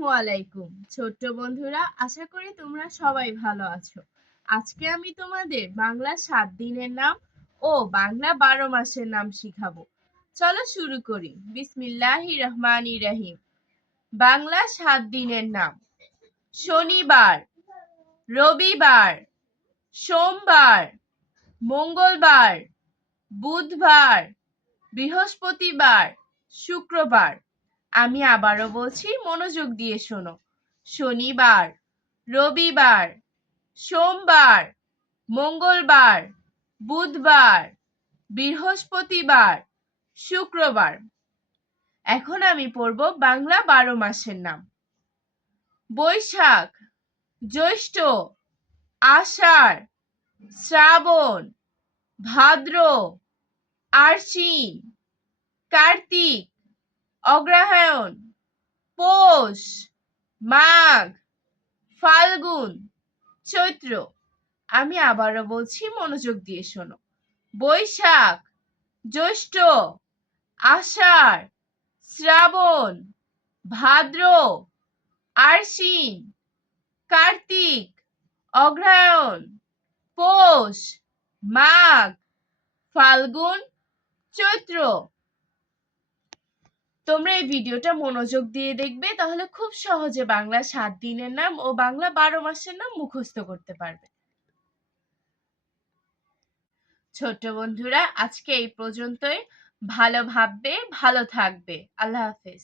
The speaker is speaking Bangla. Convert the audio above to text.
আসসালামু আলাইকুম ছোট্ট বন্ধুরা, আশা করি তোমরা সবাই ভালো আছো। আজকে আমি তোমাদের বাংলা 7 দিনের নাম ও বাংলা 12 মাসের নাম শিখাবো। চলো শুরু করি। বিসমিল্লাহির রহমানির রহিম। বাংলা 7 দিনের নাম: শনিবার, রবিবার, সোমবার, মঙ্গলবার, বুধবার, বৃহস্পতিবার, শুক্রবার। আমি আবারও বলছি, মনোযোগ দিয়ে শোনো। শনিবার, রবিবার, সোমবার, মঙ্গলবার, বুধবার, বৃহস্পতিবার, শুক্রবার। এখন আমি পড়ব বাংলা 12 মাসের নাম: বৈশাখ, জ্যৈষ্ঠ, আষাঢ়, শ্রাবণ, ভাদ্র, আশ্বিন, কার্তিক, অগ্রহায়ণ, পৌষ, মাঘ, ফাল্গুন, চৈত্র। আমি আবারও বলছি, মনোযোগ দিয়ে শোনো। বৈশাখ, জ্যৈষ্ঠ, আষাঢ়, শ্রাবণ, ভাদ্র, আশ্বিন, কার্তিক, অগ্রহায়ণ, পৌষ, মাঘ, ফাল্গুন, চৈত্র। তোমরা এই ভিডিওটা মনোযোগ দিয়ে দেখবে, তাহলে খুব সহজে বাংলা 7 দিনের নাম ও বাংলা 12 মাসের নাম মুখস্থ করতে পারবে। ছোট্ট বন্ধুরা, আজকে এই পর্যন্তই। ভালো ভাববে, ভালো থাকবে। আল্লাহ হাফেজ।